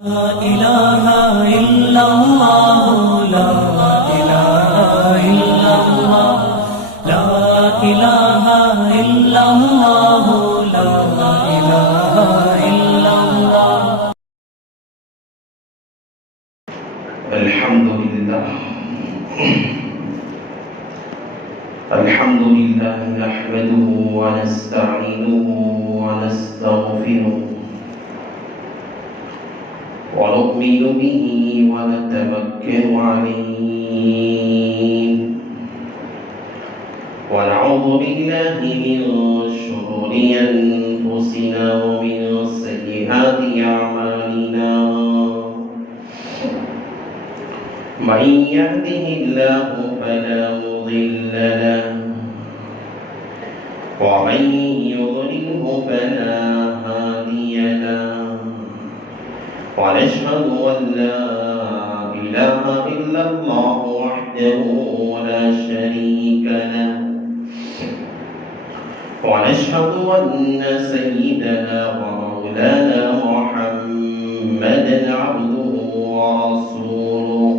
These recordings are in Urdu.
لا إله إلا الله لا إله إلا الله لا إله إلا الله لا إله إلا الله. الحمد لله نحمده ونستعينه ونستغفره ونؤمن به ونتوكل عليه ونعوذ بالله من شرور أنفسنا ومن سيئات أعمالنا. من يهده الله فلا مضل له ومن يضلله فلا هادي له. ونشهد أن لا إله إلا الله وحده لا شريك له. ونشهد أن سيدنا ومولانا محمدا عبده ورسوله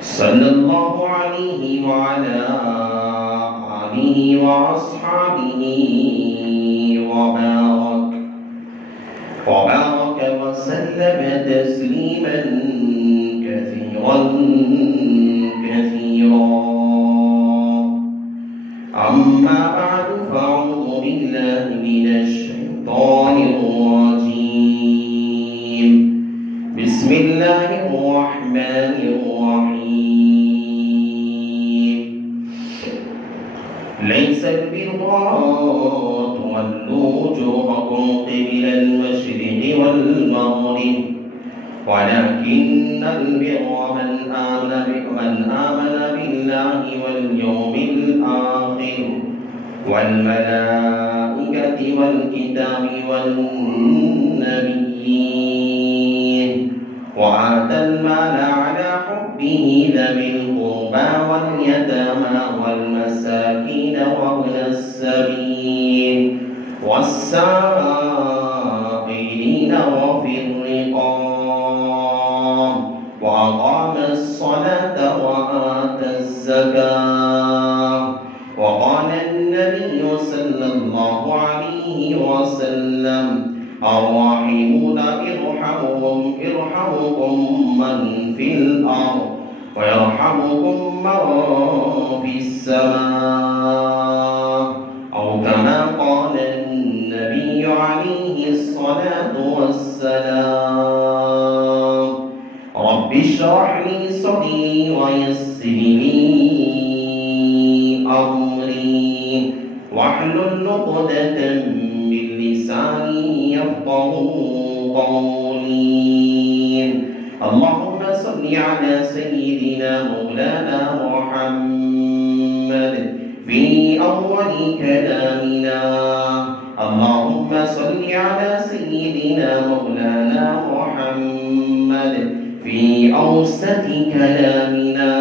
صلى الله عليه وعلى آله وأصحابه وبارك وسلم تسليما كثيرا أما بعد فأعوذ بالله من الشيطان الرجيم. بسم الله الرحمن الرحيم. ليس البر أن تولوا وجوهكم قبل المشرق والمغرب ولكن البر من آمن بالله واليوم الآخر والملائكة والكتاب والنبيين وآتى المال على حبه ذوي القربى واليتامى والمساكين وابن السبيل والسائلين وفي الرقاب وأقام الصلاة وآتى الزكاة. وقال النبي صلى الله عليه وسلم: الراحمون ارحمكم من في الأرض ويرحمكم من في السماء، أو كما قال النبي عليه الصلاة والسلام. رب اشرح لي صدري ويسر لي أمري واحلل عقدة من لساني يفقهوا قولي. اللهم صل على سيدنا مولانا محمد في أول كلامنا. اللهم صل على سيدنا مولانا محمد في أوسط كلامنا.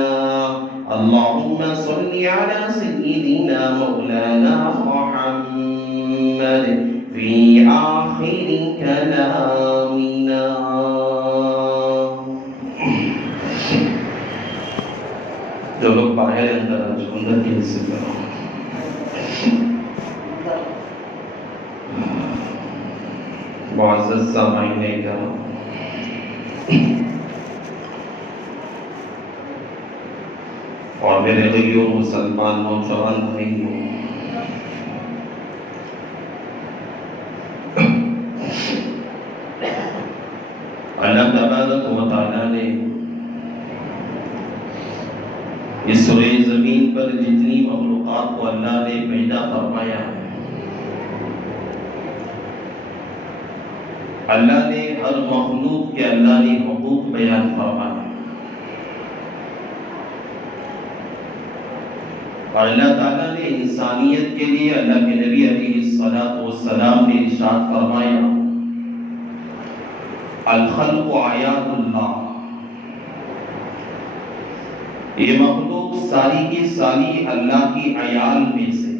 اللهم صل على سيدنا مولانا محمد في آخر كلامنا. جو لوگ باہر اندر کی حصے کرو. معزز سامعین کرام، اور میرے غیور مسلمان نوجوان بھائیوں، اللہ تبارک و تعالیٰ نے اس سورہ زمین پر جتنی مخلوقات کو اللہ نے پیدا فرمایا ہے، اللہ نے ہر مخلوق کے اللہ نے حقوق بیان فرمایا. اور اللہ تعالیٰ نے انسانیت کے لیے اللہ کے نبی علیہ السلام نے ارشاد فرمایا: الخلق آیات اللہ. یہ مخلوق ساری کی ساری اللہ کی عیال میں سے.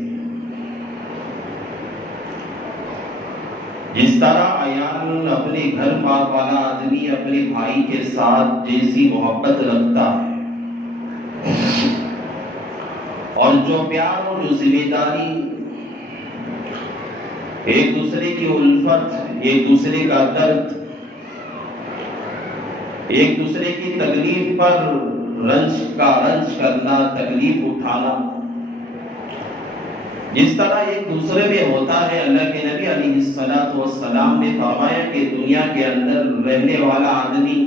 جس طرح عیال اپنے گھر بار والا آدمی بھائی کے ساتھ جیسی محبت رکھتا ہے اور جو پیار اور جو ذمہ داری، ایک دوسرے کی الفت، ایک دوسرے کا درد، ایک دوسرے کی تکلیف پر رنج کرنا، تکلیف اٹھانا، جس طرح ایک دوسرے میں ہوتا ہے، اللہ کے نبی علیہ السلام نے فرمایا کہ دنیا کے اندر رہنے والا آدمی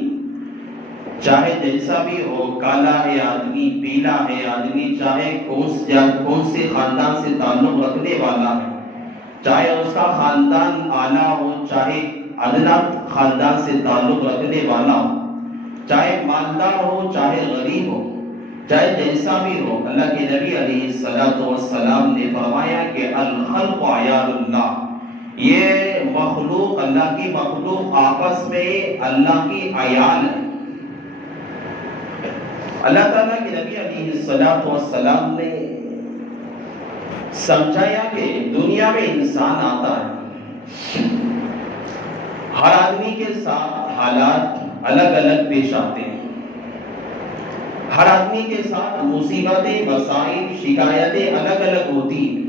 چاہے جیسا بھی ہو، کالا ہے آدمی، پیلا ہے آدمی، چاہے کون سے خاندان سے تعلق رکھنے والا ہے، چاہے اس کا خاندان اعلیٰ ہو، چاہے ادنا خاندان سے تعلق رکھنے والا ہو، چاہے مالدار ہو، چاہے غریب ہو، چاہے جیسا بھی ہو، اللہ کے نبی علیہ السلام نے فرمایا کہ الخلق عیال اللہ، یہ مخلوق، اللہ کی مخلوق آپس میں اللہ کی عیال ہے۔ اللہ تعالیٰ کے نبی علیہ السلام نے سمجھایا کہ دنیا میں انسان آتا ہے، ہر آدمی کے ساتھ حالات الگ الگ پیش آتے ہیں، ہر آدمی کے ساتھ مصیبتیں، مسائل، شکایتیں الگ الگ ہوتی ہیں،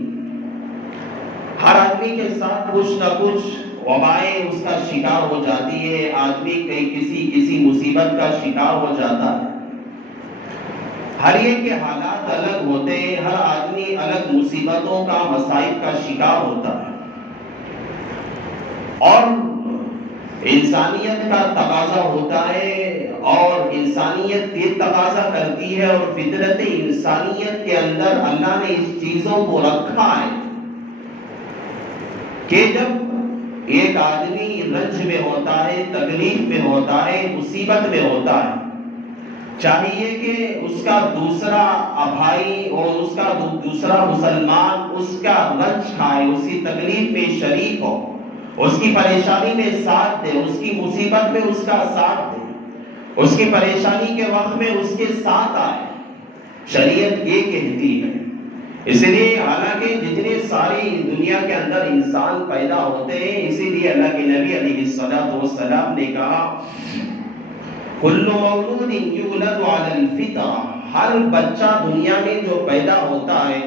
ہر آدمی کے ساتھ کچھ نہ کچھ وبائیں اس کا شکار ہو جاتی ہے، آدمی کسی مصیبت کا شکار ہو جاتا ہے، ہر ایک کے حالات الگ ہوتے ہیں، ہر آدمی الگ مصیبتوں کا، مصائب کا شکار ہوتا ہے، اور انسانیت کا تقاضا ہوتا ہے، اور انسانیت یہ تقاضا کرتی ہے، اور فطرت انسانیت کے اندر اللہ نے اس چیزوں کو رکھا ہے کہ جب ایک آدمی رنج میں ہوتا ہے، تکلیف میں ہوتا ہے، مصیبت میں ہوتا ہے، چاہیے کہ اس کا دوسرا بھائی اور اس کا دوسرا مسلمان اس کا رنج کھائے، اس کی تکلیف میں شریک ہو، اس کی پریشانی میں ساتھ دے، اس کی مصیبت میں اس کا ساتھ دے، اس کی پریشانی کے وقت میں اس کے ساتھ آئے، شریعت یہ کہتی ہے۔ اس لیے حالانکہ جتنے ساری دنیا کے اندر انسان پیدا ہوتے ہیں، اسی لیے اللہ کے نبی علیہ السلام نے کہا کل مولود یولد علی الفطرہ، ہر بچہ دنیا میں جو پیدا ہوتا ہے،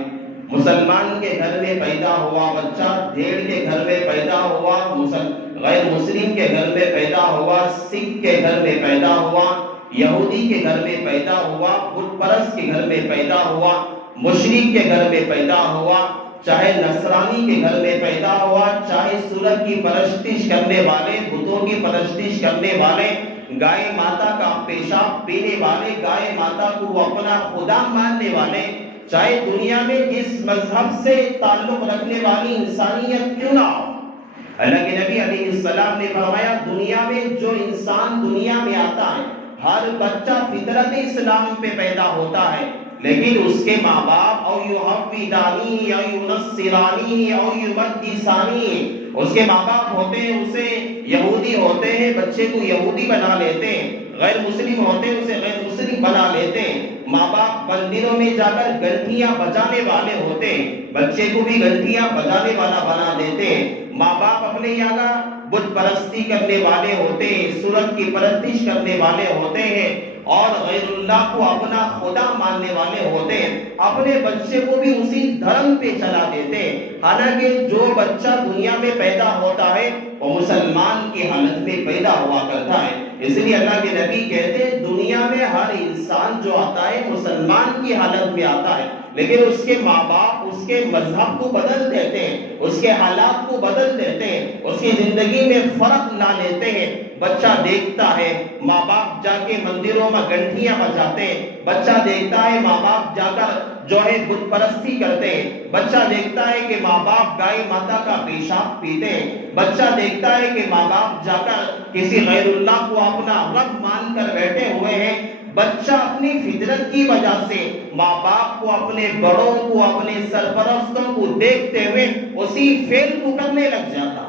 مسلمان کے گھر میں پیدا ہوا بچہ، بھیڑ کے گھر میں پیدا ہوا، غیر مسلم کے گھر میں پیدا ہوا، سکھ کے گھر میں پیدا ہوا، یہودی کے گھر میں پیدا ہوا، بت پرست کے گھر میں پیدا ہوا، مشرک کے گھر میں پیدا ہوا، چاہے نصرانی کے گھر میں پیدا ہوا، چاہے سورج کی پرستش کرنے والے، بتوں کی پرستش کرنے والے، گائے ماتا کا پیشاب پینے والے، گائے ماتا کو اپنا خدا ماننے والے، چاہے دنیا میں جس مذہب سے تعلق رکھنے والی انسانیت کیوں نہ ہو، اللہ کے نبی علیہ السلام نے فرمایا دنیا میں جو انسان دنیا میں آتا ہے، ہر بچہ فطرت اسلام پہ پیدا ہوتا ہے، لیکن اس کے ماں باپ او یحودانی او ینصرانی او یمجسانی، اس کے ماں باپ ہوتے ہیں اسے یہودی ہوتے ہیں، بچے کو یہودی بنا لیتے ہیں، غیر مسلم ہوتے ہیں اسے غیر مسلم بنا لیتے ہیں، ماں باپ مندروں میں جا کر گھنٹیاں بجانے والے ہوتے ہیں، بچے کو بھی گھنٹیاں بجانے والا بنا دیتے ہیں، ماں باپ اپنے یہاں بت پرستی کرنے والے ہوتے ہیں، سورج کی پرستش کرنے والے ہوتے ہیں، اور غیر اللہ کو اپنا خدا ماننے والے ہوتے ہیں، اپنے بچے کو بھی اسی دھرم پہ چلا دیتے ہیں، حالانکہ جو بچہ دنیا میں پیدا ہوتا ہے وہ مسلمان کی حالت میں پیدا ہوا کرتا ہے۔ اس لیے اللہ کے نبی کہتے ہیں دنیا میں ہر انسان جو آتا ہے مسلمان کی حالت میں آتا ہے، لیکن اس کے ماں باپ اس کے مذہب کو بدل دیتے ہیں، اس کے حالات کو بدل دیتے ہیں، اس کی زندگی میں فرق لا لیتے ہیں۔ بچہ دیکھتا ہے ماں باپ جا کے مندروں میں گھنٹیاں بجاتے ہیں، بچہ دیکھتا ہے ماں باپ جا کر جو ہے بت پرستی کرتے ہیں، بچہ دیکھتا ہے کہ ماں باپ گائے ماتا کا پیشاب پیتے ہیں، بچہ دیکھتا ہے کہ ماں باپ جا کر کسی غیر اللہ کو اپنا رب مان کر بیٹھے ہوئے ہیں۔ بچہ اپنی فطرت کی وجہ سے ماں باپ کو، اپنے بڑوں کو، اپنے سرپرستوں کو دیکھتے ہوئے اسی فعل کو کرنے لگ جاتا ہے۔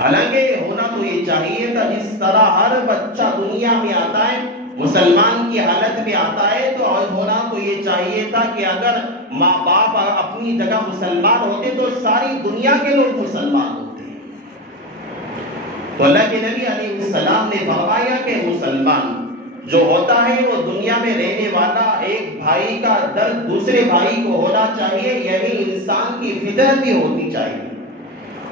حالانکہ ہونا تو یہ چاہیے تھا جس طرح ہر بچہ دنیا میں آتا ہے مسلمان کی حالت میں آتا ہے، تو ہونا تو یہ چاہیے تھا کہ اگر ماں باپ اپنی جگہ مسلمان ہوتے تو ساری دنیا کے لوگ مسلمان ہوتے۔ تو اللہ کے نبی علیہ السلام نے نے فرمایا کہ مسلمان جو ہوتا ہے وہ دنیا میں رہنے والا ایک بھائی کا درد دوسرے بھائی کو ہونا چاہیے، یہی انسان کی فطرت ہی ہونی چاہیے۔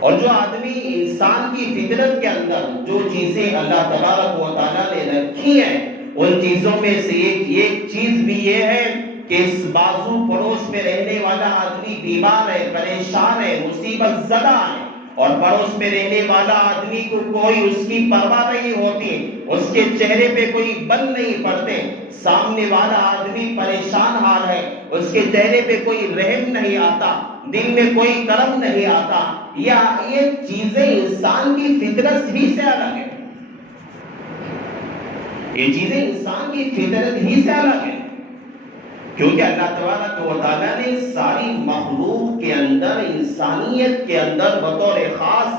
اور جو آدمی انسان کی فطرت کے اندر جو چیزیں اللہ تبارک و تعالیٰ نے رکھی ہیں، ان چیزوں میں سے ایک چیز بھی یہ ہے کہ اس بازو پڑوس میں رہنے والا آدمی بیمار ہے، پریشان ہے، مصیبت زدہ ہے، اور پڑوس میں رہنے والا آدمی کو کوئی اس کی پرواہ نہیں ہوتی، اس کے چہرے پہ کوئی بل نہیں پڑتے، سامنے والا آدمی پریشان حال ہے، اس کے چہرے پہ کوئی رحم نہیں آتا، دل میں کوئی کرم نہیں آتا، یہ چیزیں انسان کی فطرت ہی سے الگ ہے، یہ چیزیں انسان کی فطرت ہی سے الگ ہے، کیونکہ اللہ تبارک و تعالیٰ نے ساری مخلوق کے اندر، انسانیت کے اندر بطور خاص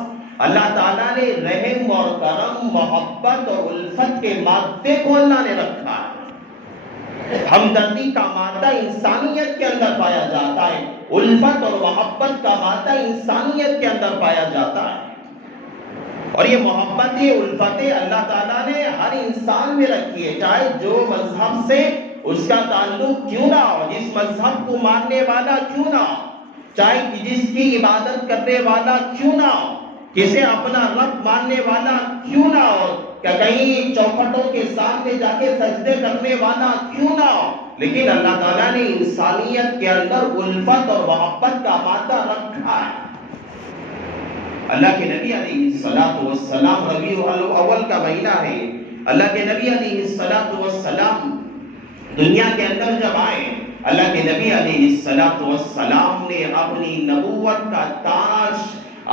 اللہ تعالیٰ نے رحم اور کرم، محبت اور الفت کے مادے کو اللہ نے رکھا ہے۔ ہمدردی کا مادہ انسانیت کے اندر پایا جاتا ہے، الفت اور محبت کا مادہ انسانیت کے اندر پایا جاتا ہے، اور یہ محبت الفتیں اللہ تعالیٰ نے ہر انسان میں رکھی ہے، چاہے جو مذہب سے اس کا تعلق کیوں نہ ہو، جس مذہب کو ماننے والا کیوں نہ ہو، چاہے جس کی عبادت کرنے والا کیوں نہ ہو، کسے اپنا رب ماننے والا کیوں نہ ہو، کہ کہیں چوکھٹوں کے سامنے جا کے سجدے کرنے والا کیوں نہ ہو، لیکن اللہ تعالیٰ نے انسانیت کے اندر الفت اور محبت کا مادہ رکھا ہے۔ اللہ کے نبی علیہ السلام ربیع الاول کا مہینہ ہے، اللہ کے نبی علیہ السلام دنیا کے اندر جب آئے، اللہ کے نبی علیہ السلام نے اپنی نبوت کا تاج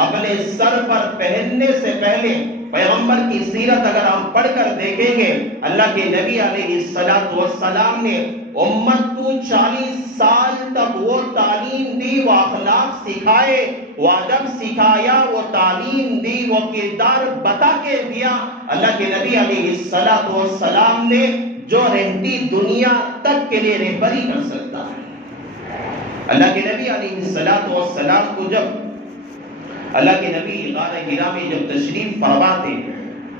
اپنے سر پر پہننے سے پہلے، پیغمبر کی سیرت اگر ہم پڑھ کر دیکھیں گے، اللہ کے نبی علیہ السلام نے امت کو 40 سال تک وہ تعلیم دی، وہ اخلاق سکھائے، وہ ادب سکھایا، وہ تعلیم دی، وہ کردار بتا کے دیا۔ اللہ کے نبی علیہ السلام نے جو رہتی دنیا تک کے لیے رہبری کر سکتا ہے۔ اللہ کے نبی علیہ السلام کو جب اللہ کے نبی غار حرا میں جب تشریف فرما تھے،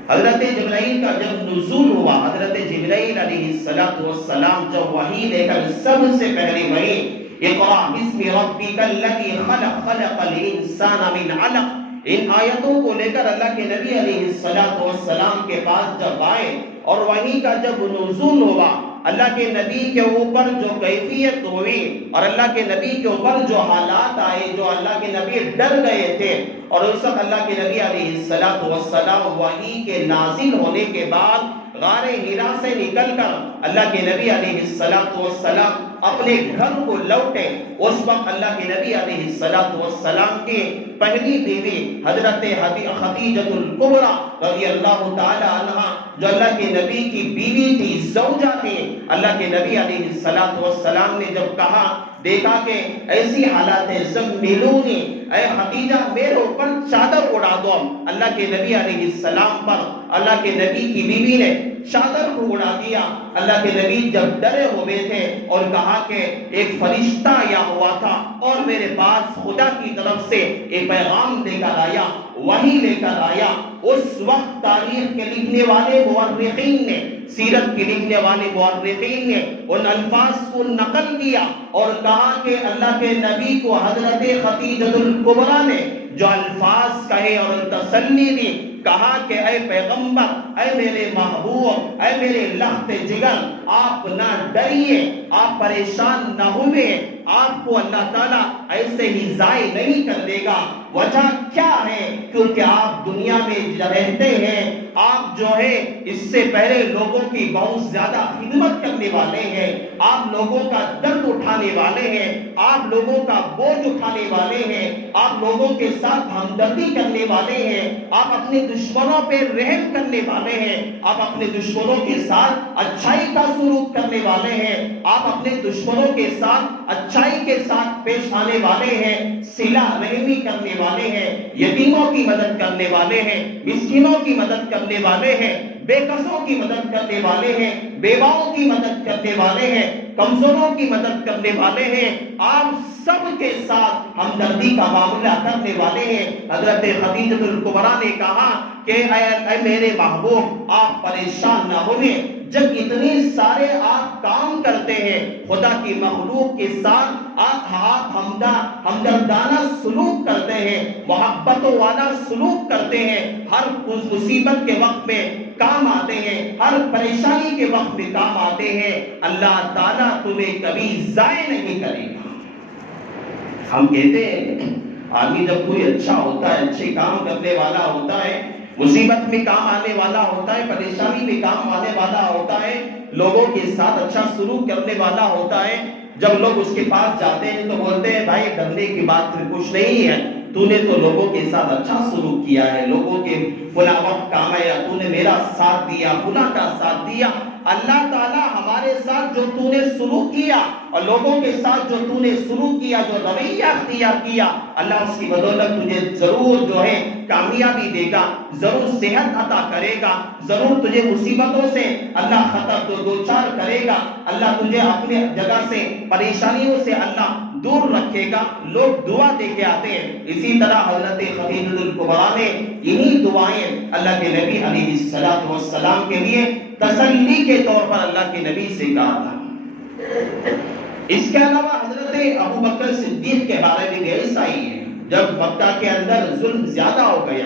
حضرت جبرائیل کا جب نزول ہوا، حضرت جبرائیل علیہ السلام جب وحی لے کر سب سے پہلے وحی اقرأ بسم ربک الذی خلق خلق الانسان من علق، ان آیتوں کو لے کر اللہ کے نبی علیہ السلام کے پاس جب آئے اور وحی کا جب نزول ہوا، اللہ کے نبی کے اوپر جو کیفیت ہوئی اور اللہ کے نبی کے اوپر جو حالات آئے، جو اللہ کے نبی ڈر گئے تھے، اور اس وقت اللہ کے نبی علیہ السلام وحی کے نازل ہونے کے بعد غار حرا سے نکل کر اللہ کے نبی علیہ السلام اپنے گھر کو لوٹے۔ اس وقت اللہ کے نبی علیہ السلام کی پہلی بیوی حضرت خدیجہ الکبریٰ رضی اللہ تعالی عنہا، جو اللہ کے نبی کی بیوی تھی، زوجہ تھی، اللہ کے نبی علیہ السلام نے جب کہا، دیکھا کہ ایسی حالات ہے، زملونی، اے خدیجہ میرے اوپر چادر اڑا دو۔ اللہ کے نبی علیہ السلام پر اللہ کے نبی کی بیوی نے چادر کو اڑا دیا۔ اللہ کے نبی جب ڈرے ہوئے تھے اور کہا کہ ایک فرشتہ آیا ہوا تھا اور میرے پاس خدا کی طرف سے ایک پیغام لے کر آیا، وحی لے کر آیا۔ اس وقت تاریخ کے لکھنے والے مورخین نے، سیرت کے لکھنے والے مورخین نے ان الفاظ کو نقل کیا اور کہا کہ اللہ کے نبی کو حضرت خدیجہ الکبریٰ نے جو الفاظ کہے اور تسلی دی، کہا کہ اے پیغمبر، اے میرے محبوب، اے میرے لخت جگر، آپ نہ ڈریے، آپ پریشان نہ ہوئے، آپ کو اللہ تعالیٰ ایسے ہی ضائع نہیں کر دے گا۔ وجہ کیا ہے؟ کیونکہ آپ دنیا میں رہتے ہیں، آپ جو ہے اس سے پہلے لوگوں کی بہت زیادہ خدمت کرنے والے ہیں، آپ لوگوں کا درد اٹھانے والے ہیں، آپ لوگوں کا بوجھ اٹھانے والے ہیں، آپ لوگوں کے ساتھ ہمدردی کرنے والے ہیں، آپ اپنے دشمنوں پہ رحم کرنے والے ہیں، آپ اپنے دشمنوں کے ساتھ اچھائی کا سلوک کرنے والے ہیں، آپ اپنے دشمنوں کے ساتھ اچھائی کے ساتھ پیش آنے والے ہیں، صلہ رحمی کرنے والے ہیں، یتیموں کی مدد کرنے والے ہیں، مسکینوں کی مدد کرنے والے ہیں، بے کسوں کی مدد کرنے والے ہیں، بیواؤں کی مدد کرنے والے ہیں، کمزوروں کی مدد کرنے والے ہیں، آپ سب کے ساتھ ہمدردی کا معاملہ کرنے والے ہیں۔ حضرت خدیجہ الکبریٰ نے کہا کہ اے میرے محبوب آپ پریشان نہ ہوئے، جب اتنے سارے آپ کام کرتے ہیں خدا کی مخلوق کے ساتھ آپ ہمدردانہ سلوک کرتے ہیں، محبت والا سلوک کرتے ہیں، ہر مصیبت کے وقت میں کام آتے ہیں، ہر پریشانی کے وقت میں کام آتے ہیں، اللہ تعالیٰ تمہیں کبھی ضائع نہیں کرے گا۔ ہم کہتے ہیں آدمی جب کوئی اچھا ہوتا ہے، اچھے کام کرنے والا ہوتا ہے، مصیبت میں کام آنے والا ہوتا ہے، پریشانی میں کام آنے والا ہوتا ہے، لوگوں کے ساتھ اچھا سلوک کرنے والا ہوتا ہے، جب لوگ اس کے پاس جاتے ہیں تو بولتے ہیں بھائی ڈرنے کی بات پھر کچھ نہیں ہے، تو نے تو لوگوں کے ساتھ اچھا سلوک کیا ہے، لوگوں کے فلاں وقت کام آیا، تو نے میرا ساتھ دیا، فلاں کا ساتھ دیا۔ اللہ تعالیٰ ہمارے ساتھ جو تو نے سلوک کیا اور لوگوں کے ساتھ جو تو نے سلوک کیا، جو رویہ اختیار کیا، اللہ اس کی بدولت تجھے ضرور جو ہے کامیابی دے گا، ضرور صحت عطا کرے گا، ضرور تجھے مصیبتوں سے اللہ خطر تو دوچار کرے گا، اللہ تجھے اپنے جگہ سے پریشانیوں سے اللہ دور رکھے گا۔ لوگ دعا دے کے آتے ہیں، اسی طرح حضرت خدیجہ الکبریٰ نے یہی دعائیں اللہ کے نبی علیہ السلام کے لیے تسلی کے طور پر اللہ کے نبی سے کہا تھا۔ اس کے علاوہ حضرت ابو بکر صدیق کے بارے میں حدیث آئی ہے، جب مکہ کے اندر ظلم زیادہ ہو گیا،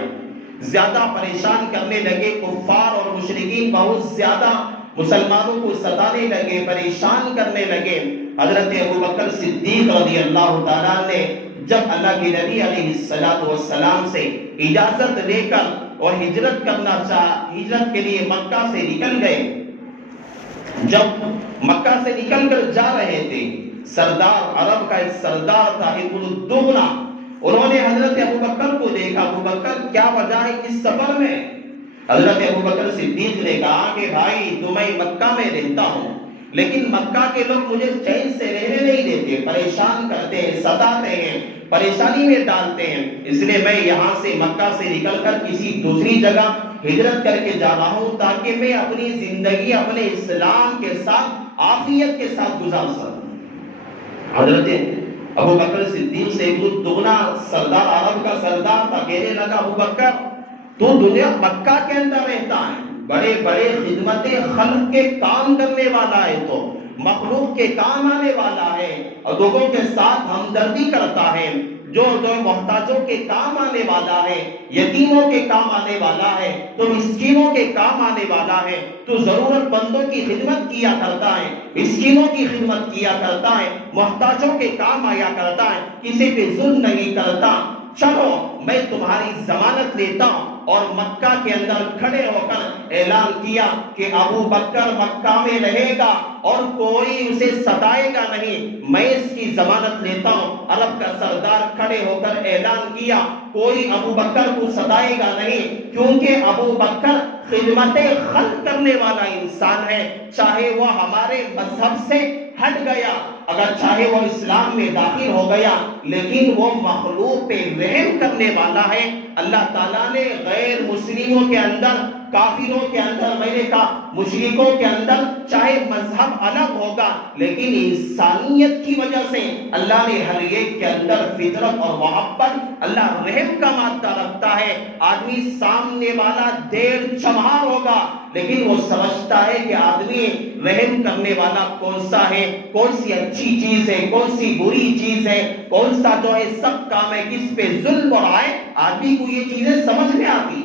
زیادہ پریشان کرنے لگے، کفار اور مشرکین بہت زیادہ مسلمانوں کو ستانے لگے، پریشان کرنے لگے، حضرت ابو بکر صدیق رضی اللہ تعالیٰ نے جب اللہ کے نبی علیہ السلام سے اجازت لے کر اور ہجرت کرنا چاہا، ہجرت کے لیے مکہ سے نکل گئے، جب مکہ سے نکل کر جا رہے تھے، سردار عرب کا ایک سردار تھا ابن الدغنہ، انہوں نے حضرت ابو بکر کو دیکھا، ابو بکر کیا وجہ ہے اس سفر میں؟ حضرت ابو بکر صدیق نے کہا کہ بھائی تو میں مکہ میں رہتا ہوں، لیکن مکہ کے لوگ مجھے چین سے رہنے نہیں دیتے، پریشان کرتے ہیں، ستاتے ہیں، پریشانی میں ڈالتے ہیں، اس لیے میں یہاں سے مکہ سے نکل کر کسی دوسری جگہ ہجرت کر کے جا رہا ہوں تاکہ میں اپنی زندگی اپنے اسلام کے ساتھ عافیت کے ساتھ گزار سکوں۔ حضرت ابو بکر صدیق سے ابن الدغنہ سردار عرب کا سردار تھا، کہنے لگا ابو بکر تو دنیا مکہ کے اندر رہتا ہے، بڑے بڑے خدمت خلق کے کام کرنے والا ہے، تو مخلوق کے کام آنے والا ہے اور لوگوں کے ساتھ ہمدردی کرتا ہے، جو محتاجوں کے کام آنے والا ہے، یتیموں کے کام آنے والا ہے، تو مسکینوں کے کام آنے والا ہے، تو ضرورت مندوں کی خدمت کیا کرتا ہے، مسکینوں کی خدمت کیا کرتا ہے، محتاجوں کے کام آیا کرتا ہے، کسی پہ ظلم نہیں کرتا، چلو میں تمہاری ضمانت لیتا ہوں۔ اور مکہ کے اندر کھڑے ہو کر اعلان کیا کہ ابو بکر مکہ میں رہے گا اور کوئی اسے ستائے گا نہیں، میں اس کی ضمانت لیتا ہوں۔ عرب کا سردار کھڑے ہو کر اعلان کیا کوئی ابو بکر کو ستائے گا نہیں، کیونکہ ابو بکر خدمت خلق کرنے والا انسان ہے، چاہے وہ ہمارے مذہب سے ہٹ گیا، اگر چاہے وہ اسلام میں داخل ہو گیا، لیکن وہ مخلوق پہ رحم کرنے والا ہے۔ اللہ تعالیٰ نے غیر مسلموں کے اندر، کافروں کے اندر، میں نے کہا مشرکوں کے اندر چاہے مذہب الگ ہوگا، لیکن انسانیت کی وجہ سے اللہ نے ہر ایک کے اندر فطرت اور محبت، اللہ رحم کا مادہ رکھتا ہے۔ آدمی سامنے والا دیر چمہار ہوگا، لیکن وہ سمجھتا ہے کہ آدمی رحم کرنے والا کون سا ہے، کون سی اچھی چیز ہے، کون سی بری چیز ہے، کون سا جو ہے سب کام ہے، کس پہ ظلم ہو رہا ہے، آدمی کو یہ چیزیں سمجھ میں آتی۔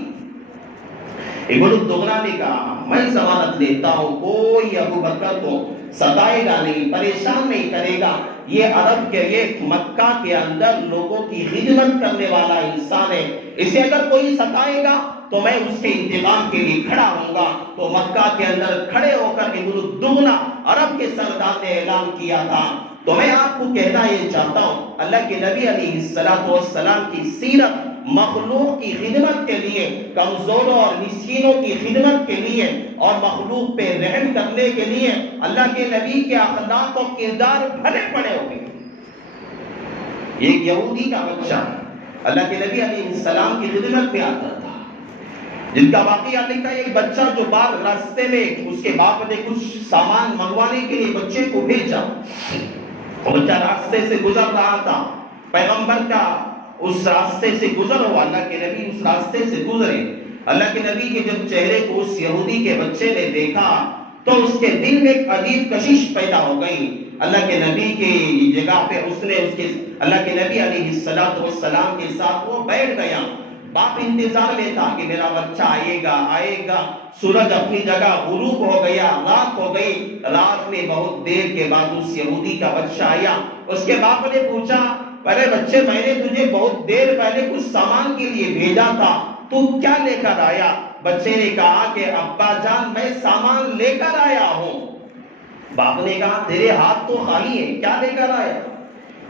ابن الدغنہ نے کہا میں ضمانت لیتا ہوں کوئی ابو بکر کو ستائے گا نہیں، پریشان نہیں کرے گا، یہ عرب کے ایک مکہ کے اندر لوگوں کی خدمت کرنے والا انسان ہے، اسے اگر کوئی ستائے گا تو میں اس کے انتقام کے لیے کھڑا ہوں گا۔ تو مکہ کے اندر کھڑے ہو کر ابن الدغنہ عرب کے سردار نے اعلان کیا تھا۔ تو میں آپ کو کہنا یہ چاہتا ہوں، اللہ کے نبی علیہ السلام کی سیرت مخلوق کی خدمت کے لیے، کمزوروں اور مسکینوں کی خدمت کے لیے اور مخلوق پہ رحم کرنے کے لیے اللہ کے نبی کے اخلاق و کردار بھرے پڑے ہوئے۔ ایک یہودی کا بچہ اللہ کے نبی علیہ السلام کی خدمت میں آتا تھا، جن کا واقعہ لکھا ہے، ایک بچہ جو بعد راستے میں اس کے باپ نے کچھ سامان منگوانے کے لیے بچے کو بھیجا، وہ بچہ راستے سے گزر رہا تھا، پیغمبر کا اس راستے سے گزر ہوا، اللہ کے نبی اس راستے سے گزرے، اللہ کے نبی کے جب چہرے کو اس یہودی کے بچے نے دیکھا تو اس کے دل میں ایک عجیب کشش پیدا ہو گئی۔ اللہ کے نبی کی جگہ پہ اس نے اس کے اللہ کے نبی علیہ السلام کے ساتھ وہ بیٹھ گیا۔ باپ انتظار میں تھا کہ میرا بچہ آئے گا۔ سورج اپنی جگہ غروب ہو گیا، رات ہو گئی۔ رات میں بہت دیر کے بعد اس یہودی کا بچہ آیا۔ اس کے باپ نے پوچھا، ارے بچے، میں نے تجھے بہت دیر پہلے کچھ سامان کے لیے بھیجا تھا، تو کیا لے کر آیا؟ بچے نے کہا کہ ابا جان، میں سامان لے کر آیا ہوں۔ باپ نے کہا، تیرے ہاتھ تو خالی ہے، کیا لے کر آیا؟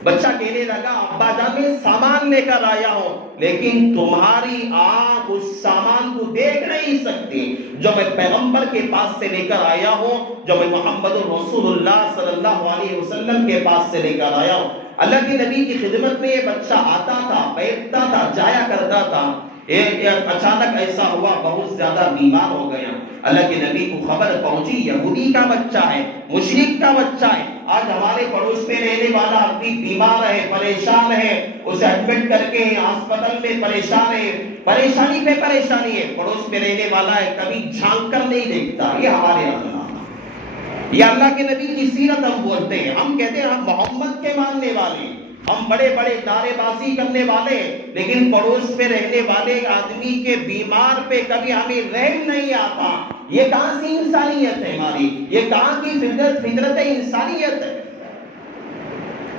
بچہ کہنے لگا، ابا جان، میں سامان لے کر آیا ہوں، لیکن تمہاری آنکھ اس سامان کو دیکھ نہیں سکتی جو میں پیغمبر کے پاس سے لے کر آیا ہوں، جو میں محمد رسول اللہ صلی اللہ علیہ وسلم کے پاس سے لے کر آیا ہوں۔ اللہ کے نبی کی خدمت میں یہ بچہ آتا تھا، بیٹھتا تھا، جایا کرتا تھا۔ اچانک ایسا ہوا، بہت زیادہ بیمار ہو گیا۔ اللہ کے نبی کو خبر پہنچی، یہودی کا بچہ ہے، مشرک کا بچہ ہے، آج ہمارے پڑوس میں رہنے والا آدمی بیمار ہے، پریشان ہے، اسے ایڈمٹ کر کے ہسپتال میں پریشان ہے، پریشانی پہ پریشانی ہے، پڑوس میں رہنے والا ہے، کبھی جھانک کر نہیں دیکھتا۔ یہ ہمارے اخلاق، یہ اللہ کے نبی کی سیرت ہم بولتے ہیں۔ ہم کہتے ہیں ہم محمد کے ماننے والے، ہم بڑے بڑے نعرے بازی کرنے والے، لیکن پڑوس میں رہنے والے آدمی کے بیمار پہ کبھی ہمیں رحم نہیں آتا۔ یہ کہاں سی انسانیت ہے ہماری؟ یہ کہاں کی فطرت انسانیت ہے؟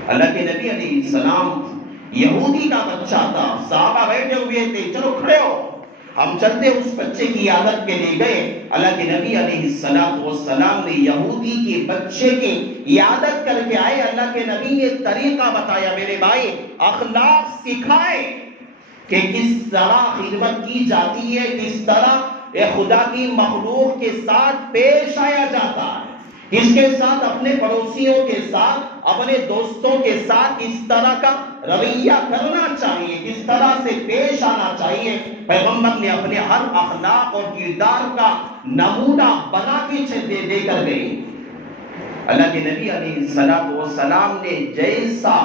اللہ کے نبی علیہ السلام یہودی کا بچہ تھا، صحابہ بیٹھے ہوئے تھے، چلو کھڑے ہو، ہم چلتے اس بچے کی عادت کے لیے گئے۔ اللہ کے نبی علیہ السلام نے یہودی کے بچے کی عادت کر کے آئے۔ اللہ کے نبی نے طریقہ بتایا، میرے بھائی، اخلاق سکھائے کہ کس طرح خدمت کی جاتی ہے، کس طرح خدا کی مخلوق کے ساتھ پیش آیا جاتا ہے، کس کے ساتھ، اپنے پڑوسیوں کے ساتھ، اپنے دوستوں کے ساتھ کس طرح کا رویہ کرنا چاہیے، کس طرح سے پیش آنا چاہیے۔ پیغمبر نے اپنے ہر اخلاق اور کردار کا نمونہ بنا کے دے کر گئے۔ اللہ کے نبی علیہ السلام نے جیسا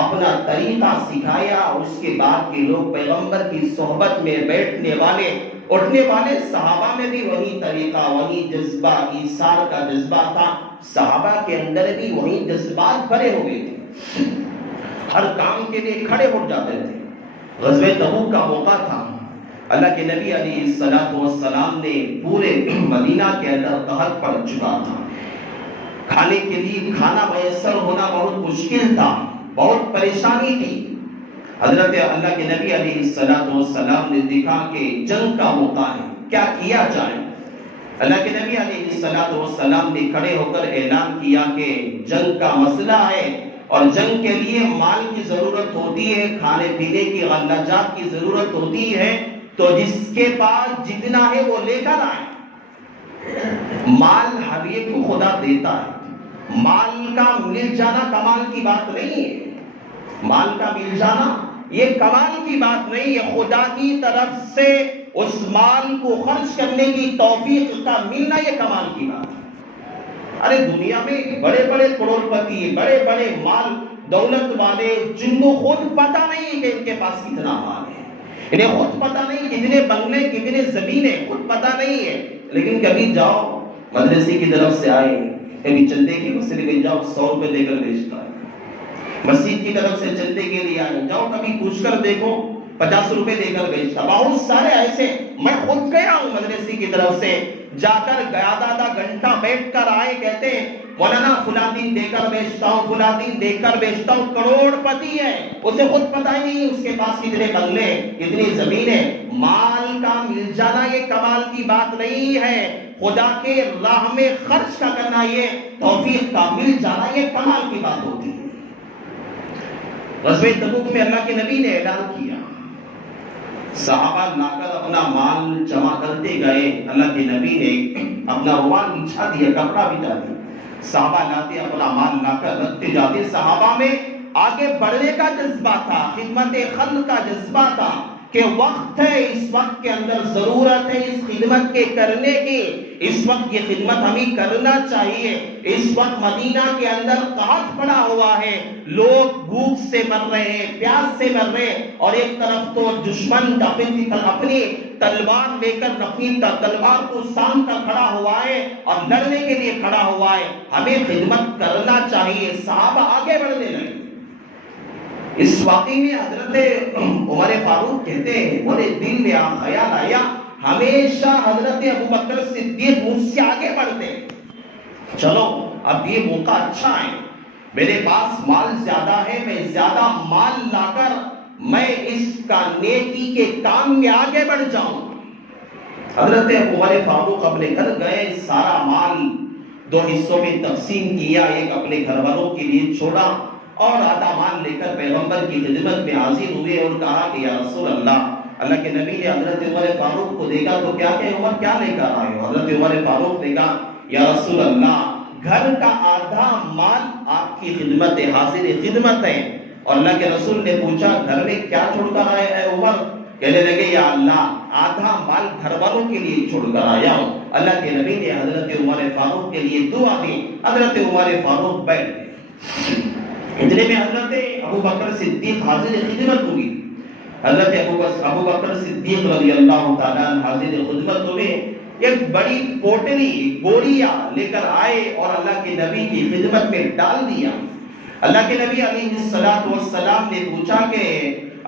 اپنا طریقہ سکھایا، اس کے بعد کے لوگ پیغمبر کی صحبت میں بیٹھنے والے، اٹھنے والے، صحابہ میں بھی وہی طریقہ، وہی جذبہ، ایثار کا جذبہ تھا۔ صحابہ کے اندر بھی وہی جذبات بھرے ہوئے تھے، ہر کام کے لیے کھڑے ہو جاتے تھے۔ غزوہ تبوک کا موقع تھا، اللہ کے نبی علیہ السلام نے پورے مدینہ کے اندر قحط پڑ چکا تھا، کھانے کے لیے کھانا میسر ہونا بہت مشکل تھا، بہت پریشانی تھی۔ حضرت اللہ کے نبی علیہ السلام نے دیکھا کہ جنگ کا موقع ہے، کیا کیا جائے؟ اللہ کے نبی علیہ السلام نے کھڑے ہو کر اعلان کیا کہ جنگ کا مسئلہ ہے اور جنگ کے لیے مال کی ضرورت ہوتی ہے، کھانے پینے کی غلہ جات کی ضرورت ہوتی ہے، تو جس کے پاس جتنا ہے وہ لے کر آئے۔ مال ہر ایک کو خدا دیتا ہے، مال کا مل جانا کمال کی بات نہیں ہے، مال کا مل جانا یہ کمال کی بات نہیں ہے، خدا کی طرف سے اس مال کو خرچ کرنے کی توفیق کا ملنا یہ کمال کی بات ہے۔ ارے دنیا میں بڑے بڑے کروڑ پتی، بڑے بڑے مال دولت والے، جن کو خود پتہ نہیں کہ ان کے پاس کتنا مال ہے، انہیں خود پتہ نہیں کتنے بنگلے، کتنے زمینیں، خود پتہ نہیں ہے، لیکن کبھی جاؤ مدرسے کی طرف سے آئے، کبھی چندے کی مسئلے میں جاؤ 100 روپے دے کر بیچتا ہے، مسجد کی طرف سے چندے کے لیے آئے، جاؤ کبھی پوچھ کر دیکھو 50 روپے دے کر بیچتا۔ بہت سارے ایسے، میں خود گیا ہوں مدرسے کی طرف سے، جا کر آدھا گھنٹہ بیٹھ کر آئے، کہتے ہیں مولانا فلاں دن دے کر بیچتا ہوں، فلاں دن دے کر بیچتا ہوں، کروڑ پتی ہے، اسے خود پتہ ہی نہیں اس کے پاس کتنے بنگلے، کتنی زمینیں۔ مال کا مل جانا یہ کمال کی بات نہیں ہے، خدا کے راہ میں خرچ کا کرنا، یہ توفیق کا مل جانا یہ کمال کی بات ہوتی ہے۔ غزوہ تبوک میں اللہ کے نبی نے اعلان کیا، صحابہ لا کر اپنا مال جمع کرتے گئے، اللہ کے نبی نے اپنا رومال بچھا دیا، کپڑا بچھا دیا، صحابہ لاتے اپنا مال لا کر رکھتے جاتے۔ صحابہ میں آگے بڑھنے کا جذبہ تھا، خدمت خلق کا جذبہ تھا، کہ وقت ہے، اس وقت کے اندر ضرورت ہے اس خدمت کے کرنے کی، اس وقت یہ خدمت ہمیں کرنا چاہیے۔ اس وقت مدینہ کے اندر قحط پڑا ہوا ہے، لوگ بھوک سے مر رہے ہیں، پیاس سے مر رہے ہیں، اور ایک طرف تو دشمن اپنی تلوار لے کر اپنی تلوار کو سام کر کھڑا ہوا ہے اور لڑنے کے لیے کھڑا ہوا ہے۔ ہمیں خدمت کرنا چاہیے۔ صحابہ آگے بڑھنے لگے۔ اس واقعے میں حضرت عمر فاروق کہتے ہیں، میرے دل میں خیال آیا ہمیشہ حضرت ابوبکر صدیق مجھ سے آگے بڑھتے، چلو اب یہ موقع اچھا ہے، میرے پاس مال زیادہ ہے، میں زیادہ مال لا کر میں اس کا نیکی کے کام میں آگے بڑھ جاؤں۔ حضرت عمر فاروق اپنے گھر گئے، سارا مال 2 حصوں میں تقسیم کیا، ایک اپنے گھر والوں کے لیے چھوڑا اور آدھا مال لے کر پیغمبر کی خدمت میں حاضر ہوئے اور کہا کہ یا رسول اللہ کے نبی نے حضرت عمر فاروق کو دیکھا تو کیا کہ عمر کیا لے کر آئے ہو؟ حضرت عمر فاروق نے کہا یا رسول اللہ گھر کا آدھا مال آپ کی خدمت ہے، حاضر خدمت ہے۔ اور اللہ کے رسول نے پوچھا گھر میں کیا چھوڑ کر آئے اے عمر؟ کہنے لگے یا اللہ آدھا مال گھر والوں کے لیے چھوڑ کر آیا ہوں۔ اللہ کے نبی نے حضرت عمر فاروق کے لیے دعا دی، حضرت عمر فاروق بیٹھ گئے۔ اتنے میں حضرت ابوبکر صدیق حاضر خدمت ہوئی۔ حضرت ابوبکر صدیق رضی اللہ تعالیٰ عنہ حاضر خدمت ہوئے، ایک بڑی پوٹلی گوریا لے کر آئے اور اللہ کے نبی کی خدمت میں ڈال دیا۔ اللہ کے نبی علیہ السلام نے پوچھا کہ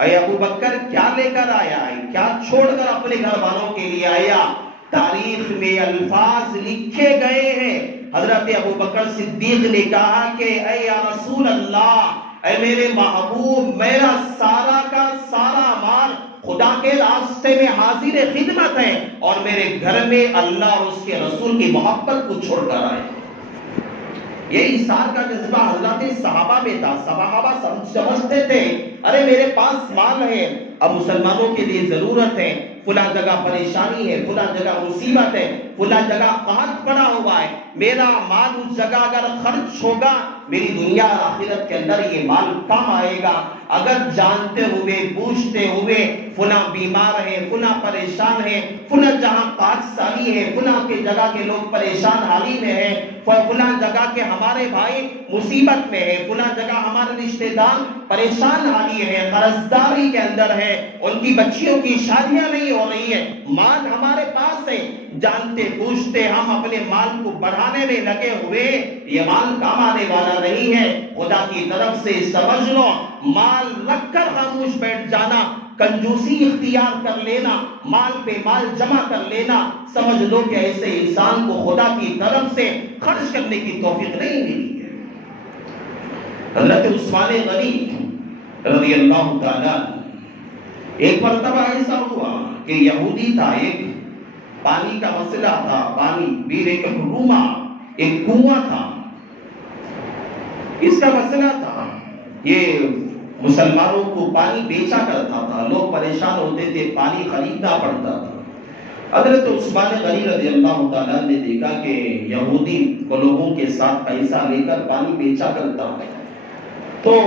اے ابوبکر کیا لے کر آیا ہے، کیا چھوڑ کر اپنے گھر والوں کے لیے آیا؟ تاریخ میں الفاظ لکھے گئے ہیں، حضرت ابوبکر صدیق نے کہا کہ اے یا رسول اللہ، اے میرے محبوب، میرا سارا کا سارا مال خدا کے راستے میں حاضر خدمت ہے اور میرے گھر میں اللہ اور اس کے رسول کی محبت کو چھوڑ کر آئے۔ یہ ایثار کا جذبہ حضرت صحابہ میں تھا۔ صحابہ سمجھتے تھے ارے میرے پاس مال ہے، اب مسلمانوں کے لیے ضرورت ہے، فلاں جگہ پریشانی ہے، فلاں جگہ مصیبت ہے، فلاں جگہ قحط پڑا ہوا ہے، میرا مال اس جگہ اگر خرچ ہوگا میری دنیا اور آخرت کے اندر یہ مال کام آئے گا۔ اگر جانتے ہوئے بوجھتے ہوئے فلاں بیمار ہے، فلاں پریشان ہے، فلاں جہاں پاکسالی ہے، فلاں کے جگہ کے لوگ پریشان حالی میں ہیں، فلاں جگہ کے ہمارے بھائی مصیبت میں ہے، فلاں جگہ ہمارے رشتہ دار پریشان حالی ہے، قرضداری کے اندر ہے، ان کی بچیوں کی شادیاں نہیں ہو رہی ہے، مال ہمارے پاس ہے، جانتے بوجھتے ہم اپنے مال کو بڑھانے میں لگے ہوئے، یہ مال کام آنے والا نہیں ہے۔ خدا کی طرف سے سمجھ لو، مال رکھ کر خاموش بیٹھ جانا، کنجوسی اختیار کر لینا، مال پہ مال جمع کر لینا، سمجھ لو کہ ایسے انسان کو خدا کی طرف سے خرچ کرنے کی توفیق نہیں ملی ہے۔ حضرت عثمان غنی رضی اللہ تعالیٰ، ایک مرتبہ ایسا ہوا کہ یہودی تھا، ایک پانی کا مسئلہ تھا، پانی بیر ایک روما، ایک کنواں تھا، اس کا مسئلہ تھا، یہ مسلمانوں کو پانی بیچا کرتا تھا، لوگ پریشان ہوتے تھے، پانی خریدنا پڑتا تھا۔ حضرت عثمان غنی رضی اللہ تعالیٰ نے دیکھا کہ یہودی کو لوگوں کے ساتھ پیسہ لے کر پانی بیچا کرتا ہے، تو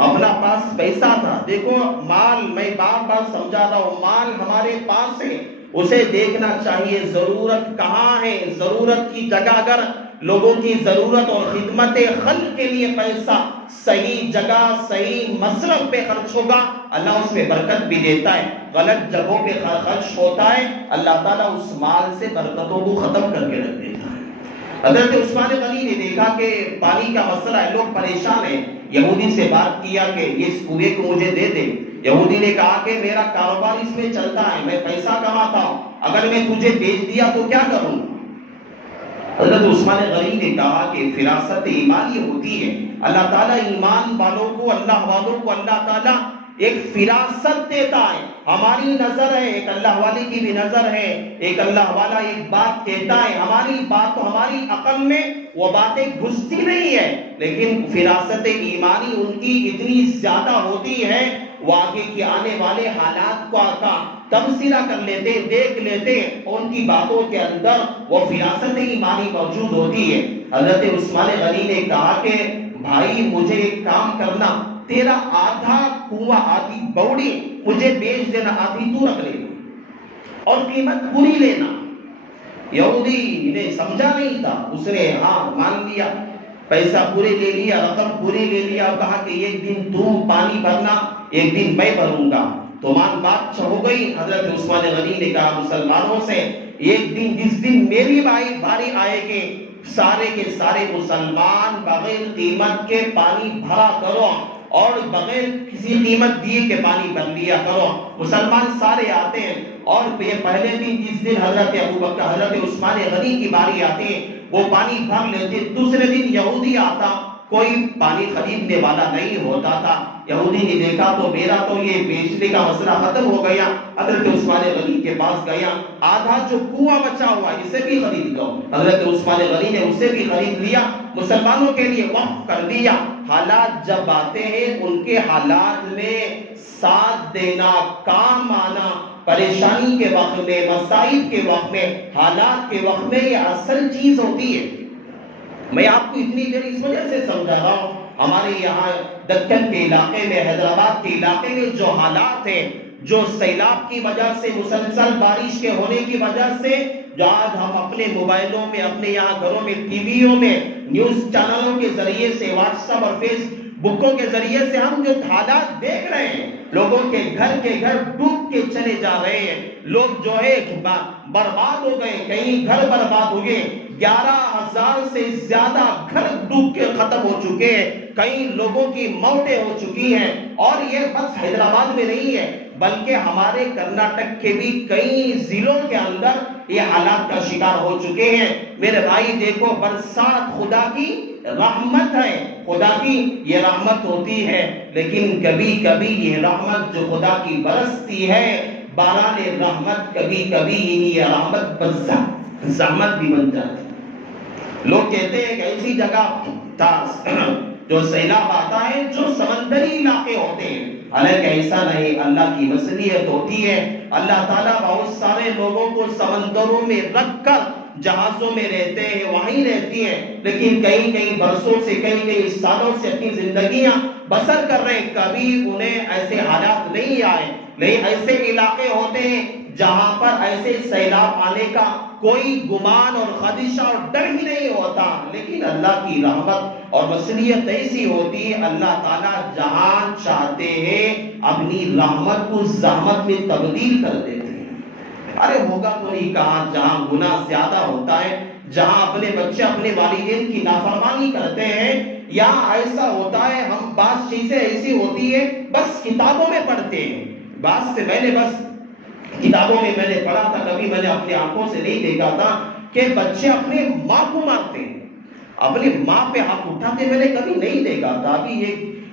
اپنا پاس پیسہ تھا، دیکھو مال، میں بار بار سمجھا رہا ہوں، مال ہمارے پاس ہے، اسے دیکھنا چاہیے ضرورت کہاں ہے، ضرورت کی جگہ اگر لوگوں کی ضرورت اور خدمت خلق کے لیے پیسہ صحیح جگہ صحیح مصرف پہ خرچ ہوگا، اللہ اس میں برکت بھی دیتا ہے۔ غلط جگہوں پہ خرچ ہوتا ہے، اللہ تعالیٰ اس مال سے برکتوں کو ختم کر کے رکھ دیتا ہے۔ حضرت عثمان غنی نے دیکھا کہ پانی کا مسئلہ ہے، لوگ پریشان ہیں، یہودی سے بات کیا کہ اس کنویں کو مجھے دے دے۔ یہودی نے کہا کہ میرا کاروبار اس میں چلتا ہے، میں پیسہ کماتا ہوں، اگر میں تجھے بیچ دیا تو کیا کروں؟ حضرت عثمان غنی نے کہا کہ فراست ایمانی ہوتی ہے، اللہ تعالیٰ ایمان والوں کو، اللہ والوں کو اللہ تعالیٰ ایک فراست دیتا ہے۔ ہماری نظر ہے، ایک اللہ والے کی بھی نظر ہے، ایک اللہ والا ایک بات کہتا ہے، ہماری بات تو ہماری عقل میں وہ باتیں گھستی نہیں ہے، لیکن فراست ایمانی ان کی اتنی زیادہ ہوتی ہے، وہ آگے کے آنے والے حالات کو تبصرہ کر لیتے، دیکھ لیتے، ان کی باتوں کے اندر وہ فراست ایمانی موجود ہوتی ہے۔ حضرت عثمان غنی نے کہا کہ بھائی مجھے ایک کام کرنا، تیرا آدھا کنواں، آدھی بوڑی مجھے بیچ دینا، آدھی تو رکھ لینا اور قیمت پوری لینا۔ یہودی نے سمجھا نہیں تھا، اس نے ہاں مان لیا، پیسہ پورے لے لیا، رقم پوری لے لیا، اور کہا کہ ایک دن تم پانی بھرنا، ایک دن میں بھروں گا۔ تو مان بات ہو گئی۔ حضرت عثمان غنی نے کہا مسلمانوں سے، ایک دن جس دن میری باری آئے گی، سارے کے سارے مسلمان بغیر قیمت کے پانی بھرا کرو اور بغیر کسی قیمت دیے کے پانی بھر لیا کرو۔ مسلمان سارے آتے ہیں، اور یہ پہلے دن جس دن حضرت ابوبکر حضرت عثمان غنی کی باری آتی ہے وہ پانی بھر لیتے۔ دوسرے دن یہودی آتا، کوئی پانی خریدنے والا نہیں ہوتا تھا۔ یہودی نے دیکھا تو میرا تو یہ بیچنے کا مسئلہ ختم ہو گیا، حضرت عثمان غنی کے پاس گیا، آدھا جو کنواں بچا ہوا اسے بھی خرید لو۔ حضرت عثمان غنی نے اسے بھی خرید لیا، مسلمانوں کے لیے وقف کر دیا۔ حالات جب آتے ہیں ان کے حالات میں ساتھ دینا، کام آنا، پریشانی کے وقت میں، مصائب کے وقت میں، حالات کے وقت میں، یہ اصل چیز ہوتی ہے۔ میں آپ کو اتنی دیر اس وجہ سے سمجھا رہا ہوں، ہمارے یہاں دکن کے علاقے میں، حیدرآباد کے علاقے میں جو حالات ہیں، جو سیلاب کی وجہ سے، مسلسل بارش کے ہونے کی وجہ سے، جو آج ہم اپنے موبائلوں میں، اپنے یہاں گھروں میں، ٹی ویوں میں، نیوز چینلوں کے ذریعے سے، واٹس ایپ اور فیس بکوں کے ذریعے سے ہم جو حالات دیکھ رہے ہیں، لوگوں کے گھر ڈوب کے چلے جا رہے ہیں، لوگ جو ہے برباد ہو گئے، کہیں گھر برباد ہو گئے، 11,000 سے زیادہ گھر ڈوب کے ختم ہو چکے ہیں، کئی لوگوں کی موتیں ہو چکی ہیں۔ اور یہ بس حیدرآباد میں نہیں ہے بلکہ ہمارے کرناٹک کے بھی کئی ضلعوں کے اندر یہ حالات کا شکار ہو چکے ہیں۔ میرے بھائی دیکھو، برسات خدا کی رحمت ہے، خدا کی یہ رحمت ہوتی ہے، لیکن کبھی کبھی یہ رحمت جو خدا کی برستی ہے، باران رحمت، کبھی کبھی یہ رحمت زحمت بھی بن جاتی ہے۔ لوگ کہتے ہیں کہ ایسی جگہ جو سیلاب آتا ہے جو سمندری علاقے ہوتے ہیں، حالانکہ ایسا نہیں، اللہ کی مصلحت ہوتی ہے۔ اللہ تعالیٰ بہت سارے لوگوں کو سمندروں میں رکھ کر جہازوں میں رہتے ہیں، وہیں رہتی ہیں، لیکن کئی برسوں سے، کئی سالوں سے اپنی زندگیاں بسر کر رہے ہیں، کبھی انہیں ایسے حالات نہیں آئے۔ نہیں، ایسے علاقے ہوتے ہیں جہاں پر ایسے سیلاب آنے کا کوئی گمان اور خدشہ اور ڈر ہی نہیں ہوتا، لیکن اللہ کی رحمت اور مصلحت ایسی ہوتی ہے، اللہ تعالیٰ جہاں چاہتے ہیں اپنی رحمت کو زحمت میں تبدیل کر دیتے ہیں۔ ارے ہوگا تو نہیں کہاں، جہاں گناہ زیادہ ہوتا ہے، جہاں اپنے بچے اپنے والدین کی نافرمانی کرتے ہیں، یا ایسا ہوتا ہے ہم بعض چیزیں ایسی ہوتی ہے بس کتابوں میں پڑھتے ہیں، بعض سے میں نے بس کتابوں میں میں نے پڑھا تھا، کبھی میں نے اپنی آنکھوں سے نہیں دیکھا تھا کہ بچے اپنے ماں کو مارتے ہیں، اپنی ماں پہ ہاتھ اٹھاتے، میں نے کبھی نہیں دیکھا تھا۔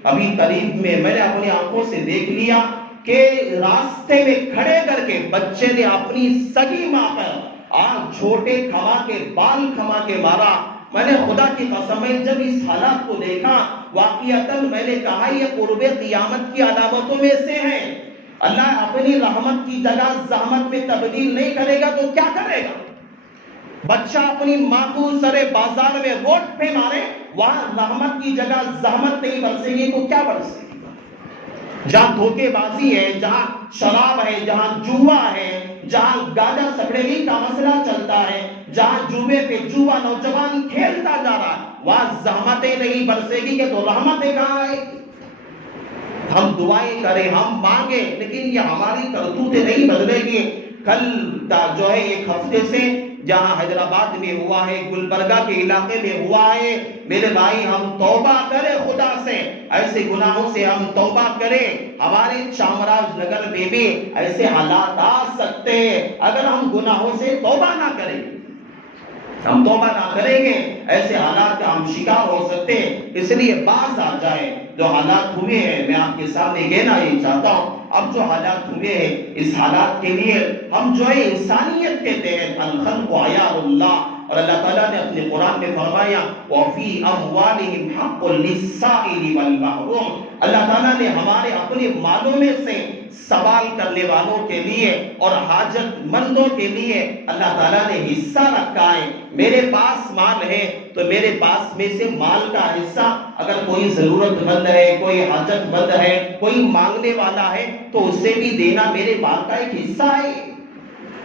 ابھی قریب میں میں نے اپنی آنکھوں سے دیکھ لیا کہ راستے میں کھڑے کر کے بچے نے اپنی سگی ماں پر چھوٹے کھما کے بال کھما کے مارا۔ میں نے خدا کی قسم ہے جب اس حالات کو دیکھا، واقعتاً میں نے کہا یہ قرب قیامت کی علامتوں میں سے ہے۔ اللہ اپنی رحمت کی جگہ زحمت میں تبدیل نہیں کرے گا تو کیا کرے گا؟ بچہ اپنی ماں کو سرے بازار میں روڈ پہ مارے، وہاں رحمت کی جگہ زحمت نہیں برسے گی تو کیا برسے گی؟ جہاں دھوکے بازی ہے، جہاں شراب ہے، جہاں جوا ہے، جہاں گاجا سگڑیلی کا مسئلہ چلتا ہے، جہاں جوے پہ جوا نوجوان کھیلتا جا رہا ہے، وہاں زحمتیں نہیں برسے گی کہ تو رحمتیں کہاں آئے گی؟ ہم دعائیں کریں، ہم مانگیں، لیکن یہ ہماری کرتوتیں نہیں بدلے گی۔ کل جو ہے ایک ہفتے سے جہاں حیدرآباد میں ہوا ہے، گلبرگہ کے علاقے میں ہوا ہے، میرے بھائی ہم توبہ کریں خدا سے، ایسے گناہوں سے ہم توبہ کریں۔ ہمارے چامراج نگر میں بھی ایسے حالات آ سکتے ہیں اگر ہم گناہوں سے توبہ نہ کریں، ہم توبہ نہ کریں گے، ایسے حالات کا ہم شکار ہو سکتے ہیں۔ اس لیے باز آ جائے، جو حالات ہوئے ہیں میں آپ کے سامنے کہنا یہ چاہتا ہوں، اب جو حالات ہوئے ہیں اس حالات کے لیے ہم جو ہے انسانیت کے تحت، الخلق عیال اللہ، اور اللہ تعالیٰ نے اپنے قرآن میں فرمایا وَفِي أَمْوَالِهِمْ حَقٌّ لِلسَّائِلِ وَالْمَحْرُومِ، اللہ تعالیٰ نے ہمارے اپنے مالوں میں سے سوال کرنے والوں کے لیے اور حاجت مندوں کے لیے اللہ تعالیٰ نے حصہ رکھا ہے۔ میرے پاس مال ہے تو میرے پاس میں سے مال کا حصہ، اگر کوئی ضرورت مند ہے، کوئی حاجت مند ہے، کوئی مانگنے والا ہے تو اسے بھی دینا میرے مال کا ایک حصہ ہے۔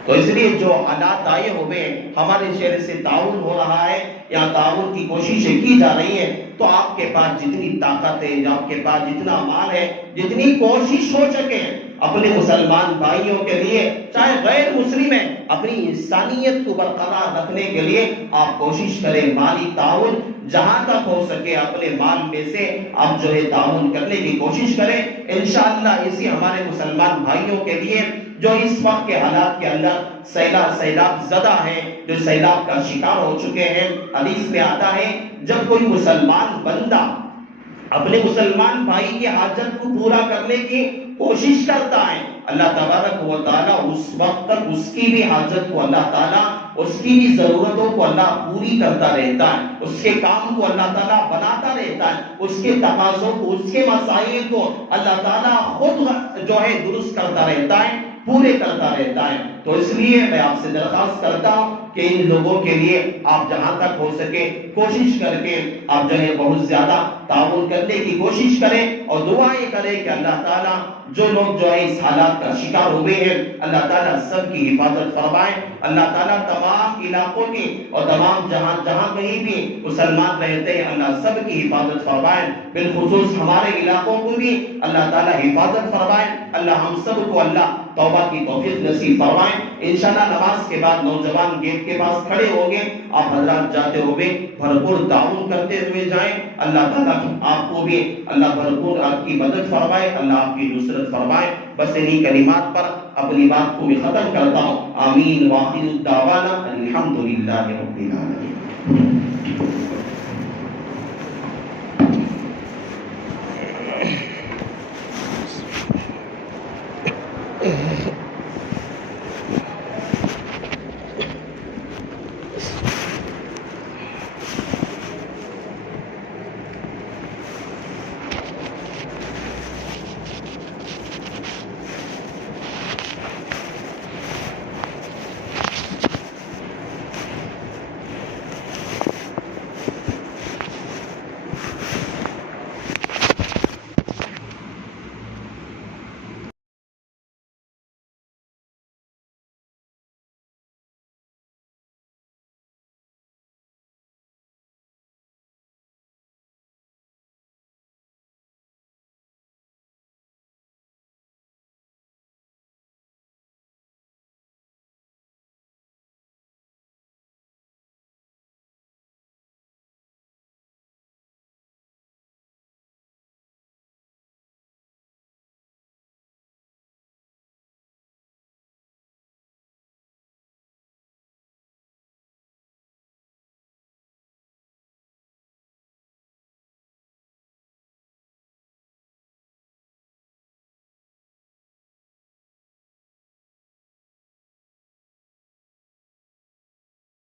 تو اس لیے جو حالات آئے ہوئے ہمارے شہر سے تعاون ہو رہا ہے یا تعاون کی کوششیں کی جا رہی ہیں، تو آپ کے پاس جتنی طاقت ہے، آپ کے پاس جتنا مال ہے، جتنی کوشش ہو سکے اپنے مسلمان بھائیوں کے لیے، چاہے غیر مسلم ہیں، اپنی انسانیت کو برقرار رکھنے کے لیے آپ کوشش کریں، مالی تعاون جہاں تک ہو سکے اپنے مال میں سے آپ جو ہے تعاون کرنے کی کوشش کریں۔ انشاءاللہ اسی ہمارے مسلمان بھائیوں کے لیے جو اس وقت کے حالات کے اندر سیلاب زدہ ہیں، جو سیلاب کا شکار ہو چکے ہیں، حدیث میں آتا ہے جب کوئی مسلمان بندہ اپنے مسلمان بھائی کی حاجت کو پورا کرنے کی کوشش کرتا ہے، اللہ تبارک و تعالیٰ اس وقت تک اس کی بھی حاجت کو اللہ تعالیٰ، اس کی بھی ضرورتوں کو اللہ پوری کرتا رہتا ہے، اس کے کام کو اللہ تعالیٰ بناتا رہتا ہے، اس کے تقاضوں کو، اس کے مسائل کو اللہ تعالیٰ خود جو ہے درست کرتا رہتا ہے، پورے کرتا رہتا ہے۔ تو اس لیے میں آپ سے درخواست کرتا ہوں کہ ان لوگوں کے لیے آپ جہاں تک ہو سکے کوشش کر کے آپ جو ہے بہت زیادہ تعاون کرنے کی کوشش کریں اور دعائیں کریں کہ اللہ تعالیٰ جو لوگ جو ہے اس حالات کا شکار ہوئے ہیں اللہ تعالیٰ سب کی حفاظت فرمائے، اللہ تعالیٰ تمام علاقوں کی اور تمام جہاں کہیں بھی مسلمان رہتے ہیں اللہ سب کی حفاظت فرمائے، بالخصوص ہمارے علاقوں کو بھی اللہ تعالیٰ حفاظت فرمائے، اللہ ہم سب کو اللہ توبہ کی توفیق نصیب فرمائے۔ انشاءاللہ نماز کے بعد نوجوان گیٹ کے پاس کھڑے ہوں گے، آپ حضرات جاتے ہوئے بھرپور تعاون کرتے ہوئے جائیں، اللہ تعالیٰ آپ کو بھی اللہ بھرپور آپ کی مدد فرمائے، اللہ آپ کی نصرت فرمائے۔ بس انہی کلمات پر اپنی بات کو بھی ختم کرتا ہوں، آمین، وآخر الدعوانا الحمدللہ رب العالمین۔